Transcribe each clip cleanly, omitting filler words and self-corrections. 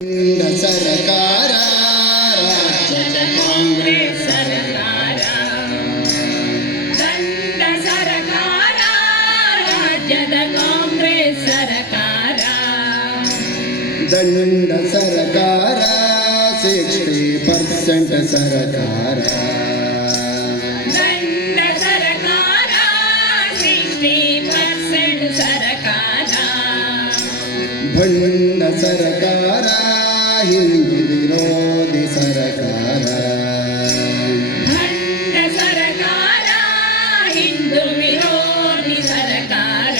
सरकार राज्यದ ಕಾಂಗ್ರೆಸ್ सरकार ದಂಡ सरकार राज्यದ ಕಾಂಗ್ರೆಸ್ सरकार ದಂಡ सरकार 60% सरकार ದಂಡ सरकार 60% सरकार भंड सरकार हिंदू विरोधी सरकार भंड सरकार हिंदू विरोधी सरकार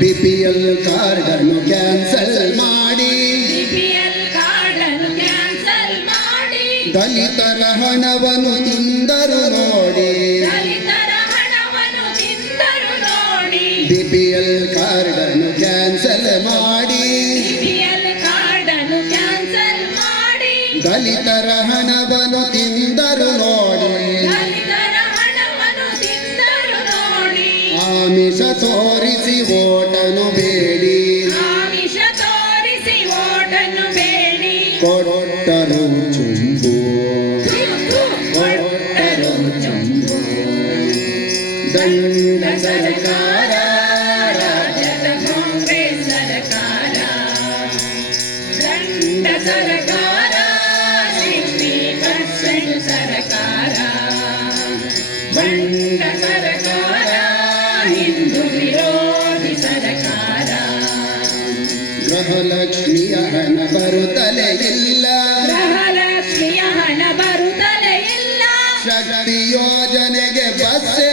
बीपीएल कार्ड अನ್ನು ಕ್ಯಾನ್ಸಲ್ ಮಾಡಿ बीपीएल ಕಾರ್ಡ್ ಅನ್ನು ಕ್ಯಾನ್ಸಲ್ ಮಾಡಿ ದಲಿತರ ಹಣವನ್ನು ತಿಂದರು ನೋಡಿ ದಲಿತರ ಹಣವನ್ನು ತಿಂದರು ನೋಡಿ बीपीएल ಕಾರ್ಡ್ ಅನ್ನು ಕ್ಯಾನ್ಸಲ್ ಮಾಡಿ बीपीएल ಕಾರ್ಡ್ ಅನ್ನು ಕ್ಯಾನ್ಸಲ್ ಮಾಡಿ ದಲಿತರ ಹಣವನ್ನು ತಿಂದರು ನೋಡಿ ದಲಿತರ ಹಣವನ್ನು ತಿಂದರು ನೋಡಿ ಆಮಿಷ ತೋರಿಸಿ ವೋಟನ್ನು ಬೇಡಿ ಆಮಿಷ ತೋರಿಸಿ ವೋಟನ್ನು ಬೇಡಿ ಕೊಟ್ಟರು ಚುಂಬು ಕೊಟ್ಟರು ಚುಂಬು ದಂಡ ಸರ್ಕಾರ सरकार 60% सरकार बंड सरकार हिंदू विरोधी सरकार ಗೃಹಲಕ್ಷ್ಮಿಯ ಹಣ ಬರುತ್ತಲೇ ಇಲ್ಲ ಗೃಹಲಕ್ಷ್ಮಿಯ ಹಣ ಬರುತ್ತಲೇ ಇಲ್ಲ ಶಕ್ತಿ ಯೋಜನೆಗೆ ಬಸ್ಸೇ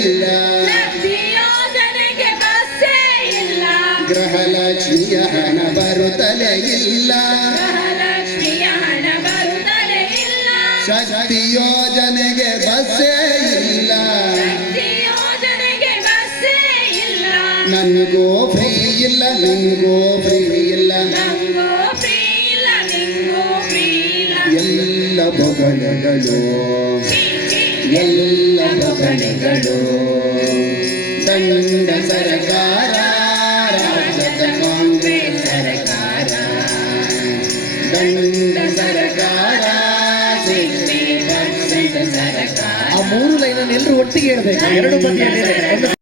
ಇಲ್ಲ ಶಕ್ತಿ ಯೋಜನೆಗೆ ಬಸ್ಸೇ ಇಲ್ಲ ಗೃಹಲಕ್ಷ್ಮಿಯ ಹಣ ಬರುತ್ತಲೇ ಇಲ್ಲ ಗೃಹಲಕ್ಷ್ಮಿಯ ಹಣ ಬರುತ್ತಲೇ ಇಲ್ಲ ಶಕ್ತಿ ಯೋಜನೆಗೆ ಬಸ್ಸೇ ಇಲ್ಲ ಶಕ್ತಿ ಯೋಜನೆಗೆ ಬಸ್ಸೇ ಇಲ್ಲ ನನಗೂ ಫ್ರೀ ಇಲ್ಲ ನಿಂಗೂ ಫ್ರೀ ಇಲ್ಲ ನಂಗೂ ಫ್ರೀ ಇಲ್ಲ ನಿಂಗೂ ಫ್ರೀ ಇಲ್ಲ ಎಲ್ಲ ಬೊಗಳೆಗಳು ಎಲ್ಲ ಬೊಗಳೆಗಳು ದಂಡ ಸರ್ಕಾರ ರಾಜ್ಯದ ಕಾಂಗ್ರೆಸ್ ಸರ್ಕಾರ ದಂಡ ಸರ್ಕಾರ 60% ಸರ್ಕಾರ ಆ ಮೂರು ಲೈನ್ ಎಲ್ಲರೂ ಒಟ್ಟಿಗೆ ಹೇಳ್ಬೇಕು ಎರಡು ಬದಿಯಲ್ಲಿ